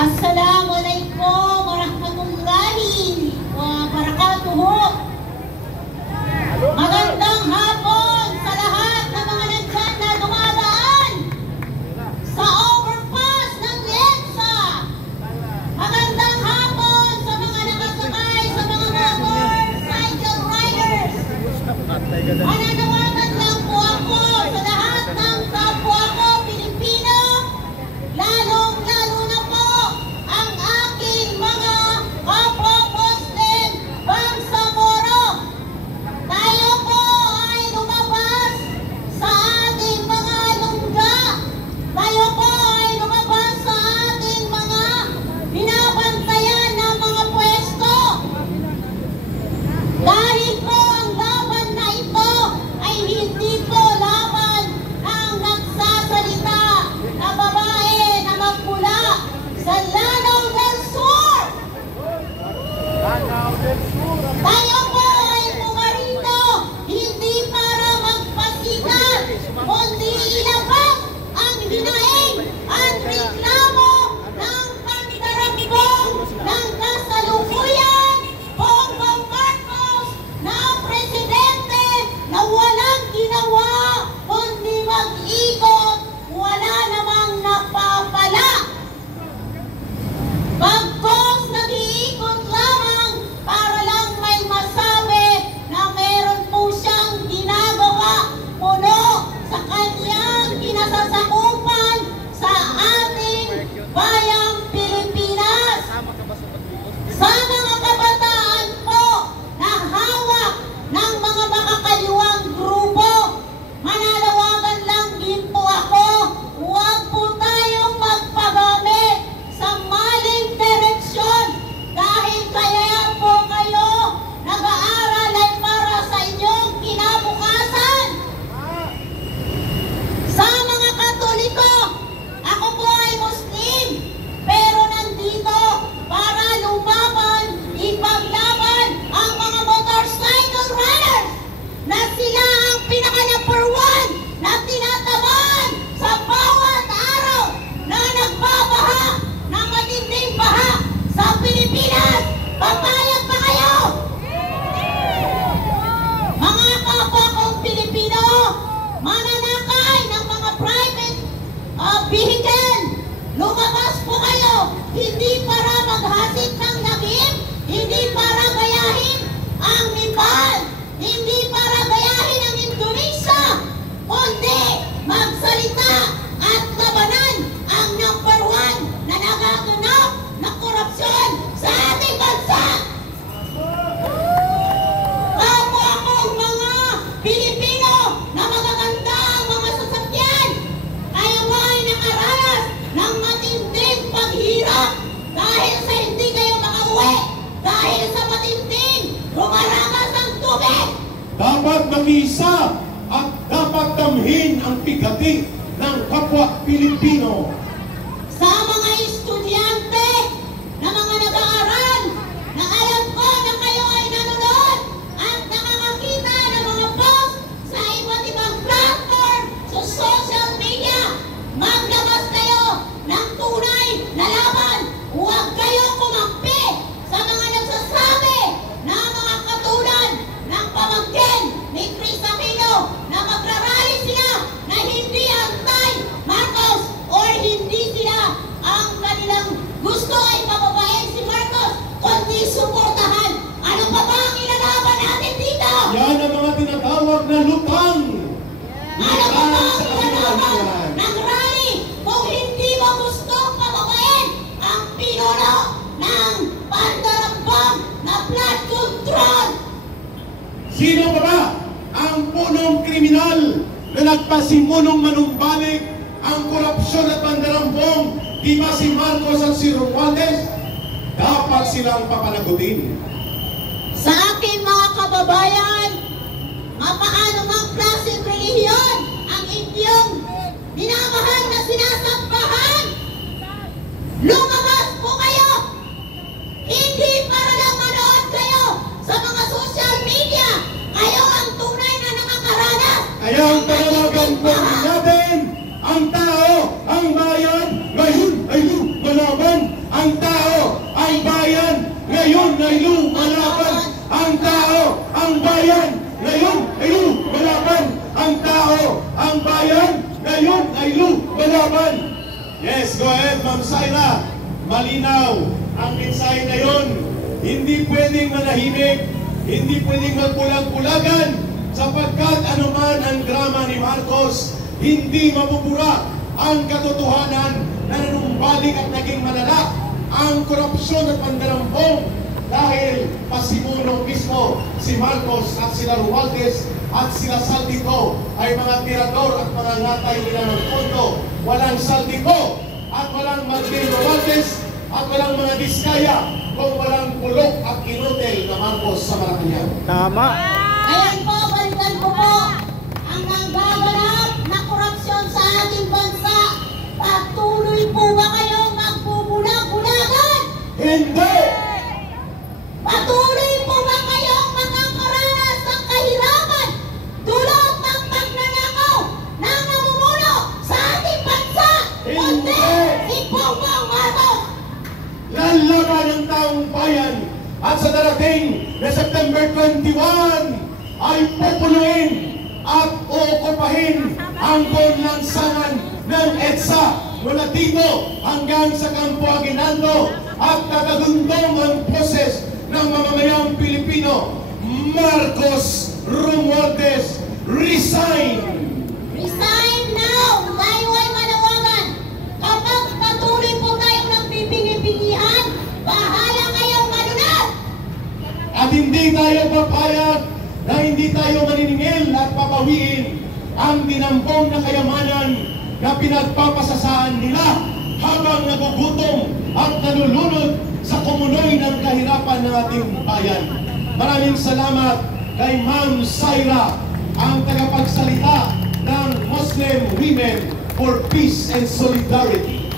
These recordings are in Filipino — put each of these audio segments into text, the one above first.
Assalamualaikum warahmatullahi wabarakatuh. Magandang hapon sa lahat ng mga nandyan na dumadaan sa overpass ng EDSA. Magandang hapon sa mga nakasakay sa mga motorcycle riders. Mananawagan lang po ako sa lahat ng kapwa ko Pilipino, lalong-lalo na po ang aking mga kapwa-Muslim Bangsamoro. Tayo po ay lumabas sa ating mga lungga. Tayo po ay lumabas sa ating mga binabantayan ng mga pwesto. Dahil po ang laban na ito ay hindi po laban ng nagsasalita na babae na magmula sa Lanao del Sur. Tayo po ay pumarito hindi para magpasikat, kundi ilabas ang hinaing at reklamo ng pagdarambong ng kasalukuyan Bongbong Marcos na presidente na walang ginawa kundi mag-ikot, wala namang napapala. Bagkos nag-iikot lamang para lang may masabi na meron po siyang ginagawa puno sa kanyang kinasasakupan sa ating bayang Pilipinas. Sa mga kabataan po na hawak ng mga makakaliwang grupo, mananawagan lang din po ako, huwag po tayong magpagamit sa maling direksyon dahil kaya po kayo nag-aaral ay para sa inyong kinabukasan. Sa mga Katoliko, ako po ay Muslim, pero nandito para lumaban, ipaglaban ang mga motorcycle runners na sila ang pinaka-number 1 na tinatamaan sa bawat araw na nagbabaha ng matinding baha sa Pilipinas. Papayag ba kayo? Mga kapwa kong Pilipino, mananakay ng mga private vehicle, lumabas po kayo, hindi para maghasik ng lagim, hindi para gayahin ang Nepal, hindi para gayahin ang Indonesia, kundi magsalita at labanan ang number 1 na nagaganap na korupsyon sa ating bansa. Kapwa akong mga Pilipino na magaganda ang mga sasakyan, kayo ba ay nakaranas ng matinding paghirap dahil sa hindi kayo makauwi, dahil sa matinding rumaragas ang tubig. Dapat mag-isa at dapat damhin ang pigati ng kapwa Pilipino. Sa mga estudyante na mga nag-aaral, na alam ko na kayo ay nanonood at nakakakita ng mga post sa iba't ibang platform sa social media, maglabas kayo ng tunay na laban. Huwag kayo kumampi sa mga nagsasabi na mga katulad ng pamangkin ni Chris Aquino na magrarally sila na hindi anti-Marcos or hindi sila ang kanilang gusto ay pababain si Marcos, kundi suportahan. Ano pa ba ang ilalaban natin dito? Yan ang mga tinatawag na lutang. Ano pa ba ang Sa kanilang ilalaban yan. ng rally kung hindi mo gustong pababain ang pinuno ng pandarambang na flood control? Sino pa ba ang punong kriminal na nagpasimunong manumbalik ang korupsyon at pandarambong? Di ba si Marcos at si Romualdez? Dapat silang papanagutin. Sa aking mga kababayan, mapaano mang klaseng relihiyon ang inyong minamahal na sinasampahan, lumabas po kayo! Hindi para lang manood kayo sa mga social media. Kayo ang tunay na nakakaranas. Kaya ang panawagan po natin, ang tao, ang bayan, ngayon ay lumalaban Yes, go ahead, Ma'am Syra. Malinaw ang mensahe na yun. Hindi pwedeng manahimik, hindi pwedeng magpulag-pulagan, sapagkat anuman ang drama ni Marcos, hindi mabubura ang katotohanan na nanumbalik at naging malala ang korupsyon at pandarambong dahil pasimuno mismo si Marcos at sila Romualdez at sila Saldico ay mga tirador at mga ngatay nila ng pondo. Walang Saldico at walang Martin Romualdez at walang mga Diskaya kung walang pulok at inutil na Marcos sa Malacanang. Tama. Ayan po, balikan ko po ang nanggaganap na korupsyon sa ating bansa. Patuloy po ba kayong magbubulag-bulagan? Hindi! Patuloy po ba kayong makakaranas ng kahirapan dulot ng pagnanakaw na namumuno sa ating bansa? Kundi si Bongbong Marcos! Lalaban ng taong bayan at sa darating na September 21 ay pupunuin at uukupahin ang konlansangan ng EDSA mula dito hanggang sa Campo Aguinaldo at kakagundong ang proses ng mamamayang Pilipino. Marcos Romualdez, resign! Resign now! Tayo ay manawagan. Kapag patuloy po tayong nagbibingi-bingihan, bahala kayong manunod! At hindi tayo papayag na hindi tayo maniningil at papawiin ang dinambong na kayamanan na pinagpapasasaan nila habang nagugutom at nalulunod sa kumunoy ng kahirapan ng ating bayan. Maraming salamat kay Ma'am Syra, ang tagapagsalita ng Muslim Women for Peace and Solidarity.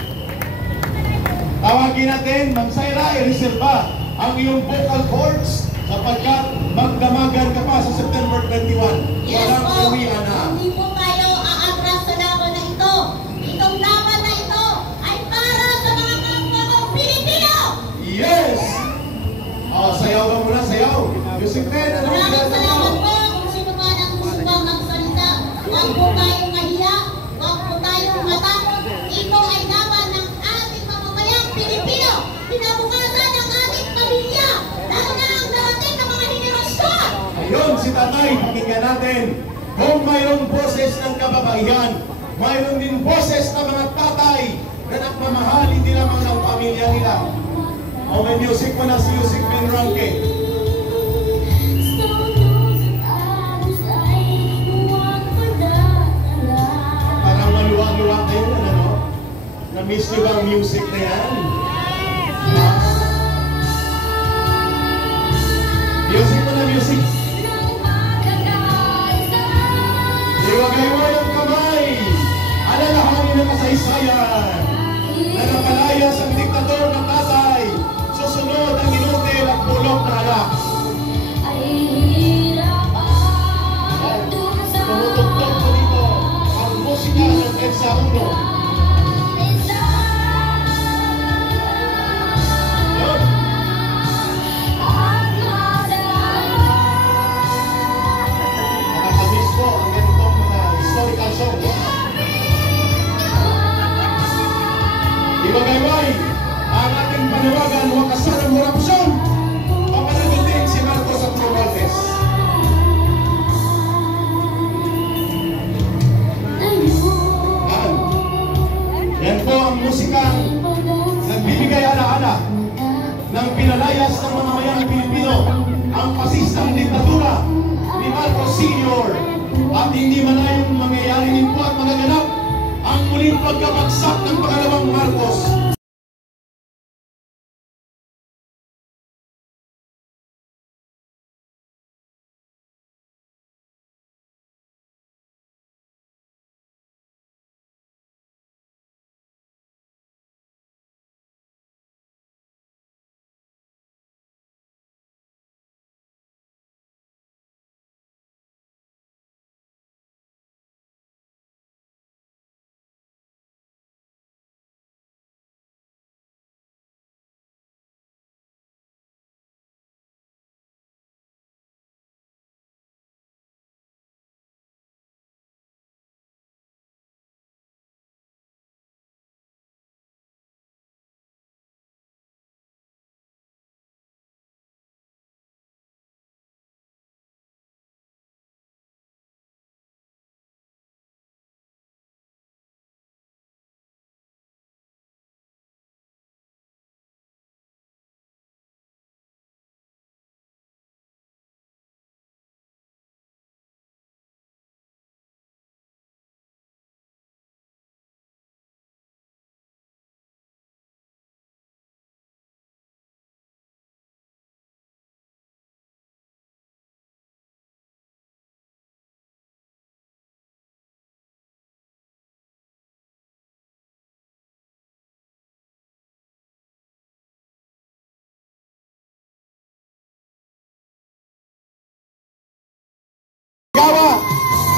Tawagin natin, Ma'am Syra, i-reserva ang iyong vocal cords sapagkat magdamagan ka pa sa September 21. Yes Walang po, uwian na. hindi po tayo aatras sa laban na ito. Itong laban na ito ay para sa mga kapwa kong Pilipino! Yes! Sayaw ka muna, sayaw. Music man, ano? Maraming salamat po kung sino man ang gusto magsalita. Huwag po tayong mahiya, huwag po tayong matakot. Ito ay laban ng ating mamamayang Pilipino. Pinabukasan ng ating pamilya, lalo na ang darating ng mga henerasyon. Ayun, si Tatay, pakinggan natin. Kung mayroong boses ng kababaihan, mayroon din boses ng mga tatay na nagmamahal hindi lamang ng pamilya nila. O may music mo na si Music Ben Ranke. Parang maluwag-luwag kayo na, ano? Na-miss nyo ba ang music na yan? Music mo na, music. Iwagay-way ang kamay. Alalahanin ang kasaysayan. Na napalayas ang diktador ng tatay. Susunod ang inutil at bulok na anak. Tumutugtog ko dito ang musika ng EDSA 1. Yun. Nakakamiss ko ang ganitong mga historical song. Iwagayway ang ating panawagan, wakasan ang korupsyon. Papanagutin si Marcos at Romualdez. Yan po ang musikang nagbibigay alaala ng pinalayas ng mga mayang Pilipino ang pasistang diktadura ni Marcos Sr. At hindi manayong mangyayari nito at magaganap ang muling pagkabagsak ng pangalawang Marcos.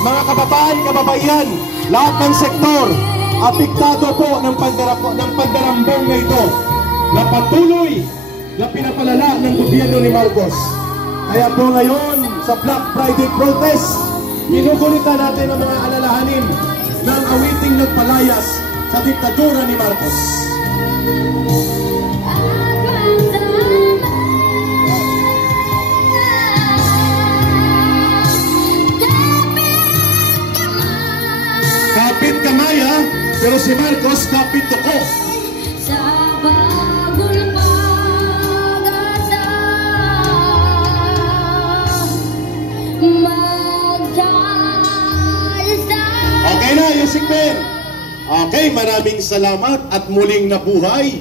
mga kababayan, kababaihan, lahat ng sektor, apektado po ng pandarambong na ito na patuloy na pinapalala ng gobyerno ni Marcos. Kaya po ngayon sa Black Friday protest, ginugulitan natin ang mga alalahanin ng awiting nagpalayas sa diktadura ni Marcos. Kapit kamay ha, pero si Marcos kapit tuko. Sa bagong pag-asa, magkaisa. Okay na, Yusik Ben. Okay, maraming salamat at muling nabuhay